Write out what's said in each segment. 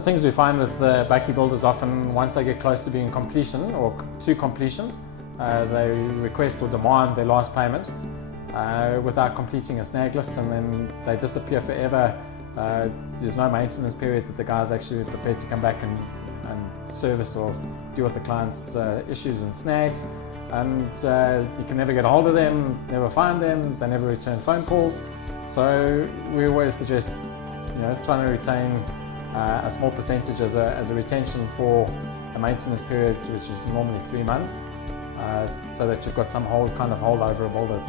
of the things we find with bakkie builders, often once they get close to being completion or to completion, they request or demand their last payment without completing a snag list, and then they disappear forever. There's no maintenance period that the guys actually prepared to come back and service or deal with the client's issues and snags, and you can never get a hold of them, never find them, they never return phone calls. So we always suggest, trying to retain a small percentage as a retention for a maintenance period, which is normally 3 months, so that you've got some kind of hold over a builder.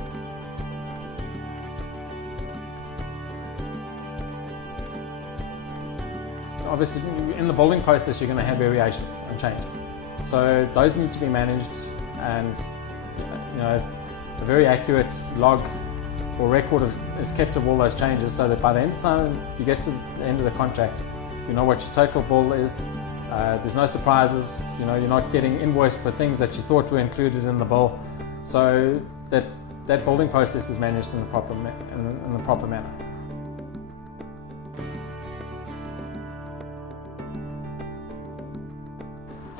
Obviously, in the building process, you're going to have variations and changes. So those need to be managed, and a very accurate log or record is kept of all those changes, so that by the end of the time you get to the end of the contract, you know what your total bill is. There's no surprises. You're not getting invoiced for things that you thought were included in the bill. So that building process is managed in the proper manner.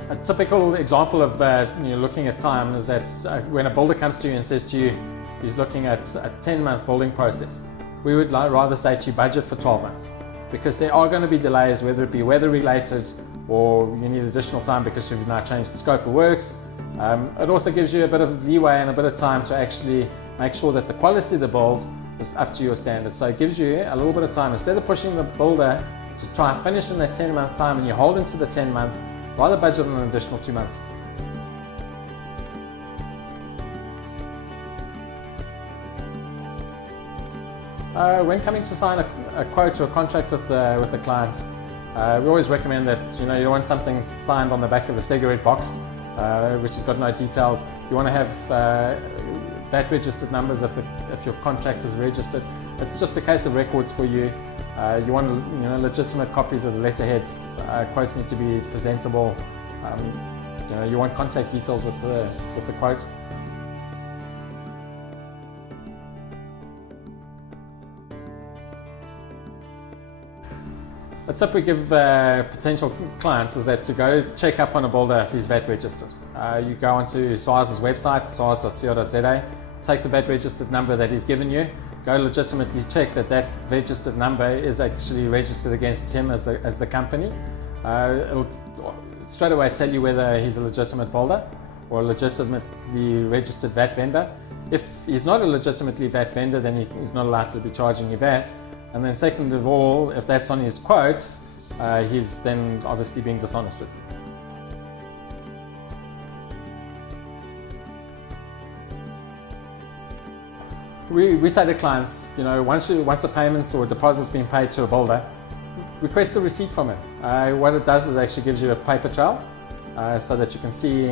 A typical example of looking at time is that when a builder comes to you and says to you he's looking at a 10-month building process, we would rather say to you budget for 12 months, because there are going to be delays, whether it be weather related or you need additional time because you've now changed the scope of works. It also gives you a bit of leeway and a bit of time to actually make sure that the quality of the build is up to your standards. So it gives you a little bit of time. Instead of pushing the builder to try and finish in that 10-month time and you hold into the 10-month, rather budget on an additional 2 months. When coming to sign a quote or a contract with the client, we always recommend that you don't want something signed on the back of a cigarette box, which has got no details. You want to have VAT registered numbers if your contract is registered. It's just a case of records for you. You want legitimate copies of the letterheads. Quotes need to be presentable. You want contact details with the quote. The tip we give potential clients is that to go check up on a builder if he's VAT registered. You go onto SARS's website, sars.co.za, take the VAT registered number that he's given you, go legitimately check that registered number is actually registered against him as the company. It'll straight away tell you whether he's a legitimate builder or a legitimately registered VAT vendor. If he's not a legitimately VAT vendor, then he's not allowed to be charging you VAT. And then second of all, if that's on his quote, he's then obviously being dishonest with you. We say to clients, once a payment or a deposit's been paid to a builder, request a receipt from him. What it does is actually gives you a paper trail, so that you can see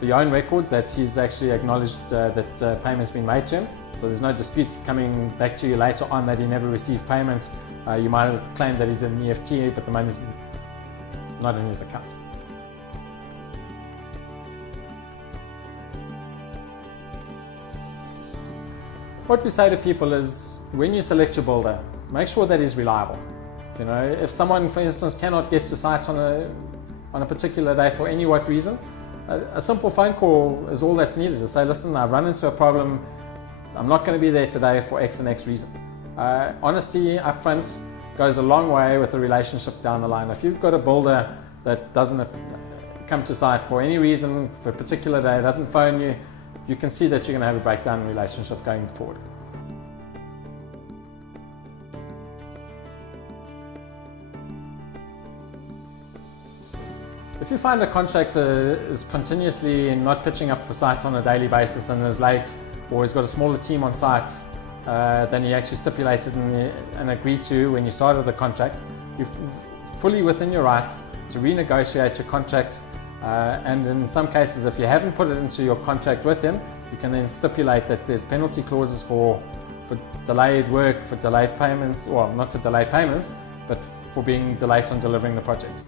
for your own records that he's actually acknowledged that payment's been made to him. So there's no disputes coming back to you later on that he never received payment. You might have claimed that he did an EFT, but the money's not in his account. What we say to people is, when you select your builder, make sure that he's reliable. If someone, for instance, cannot get to site on a particular day for any what reason, a simple phone call is all that's needed to say, listen, I've run into a problem, I'm not going to be there today for X and X reason. Honesty up front goes a long way with the relationship down the line. If you've got a builder that doesn't come to site for any reason, for a particular day, doesn't phone you, you can see that you're going to have a breakdown in relationship going forward. If you find a contractor is continuously not pitching up for site on a daily basis and is late, or has got a smaller team on site than you actually stipulated and agreed to when you started the contract, you're fully within your rights to renegotiate your contract, and in some cases, if you haven't put it into your contract with him, you can then stipulate that there's penalty clauses for delayed work, for delayed payments, well, not for delayed payments, but for being delayed on delivering the project.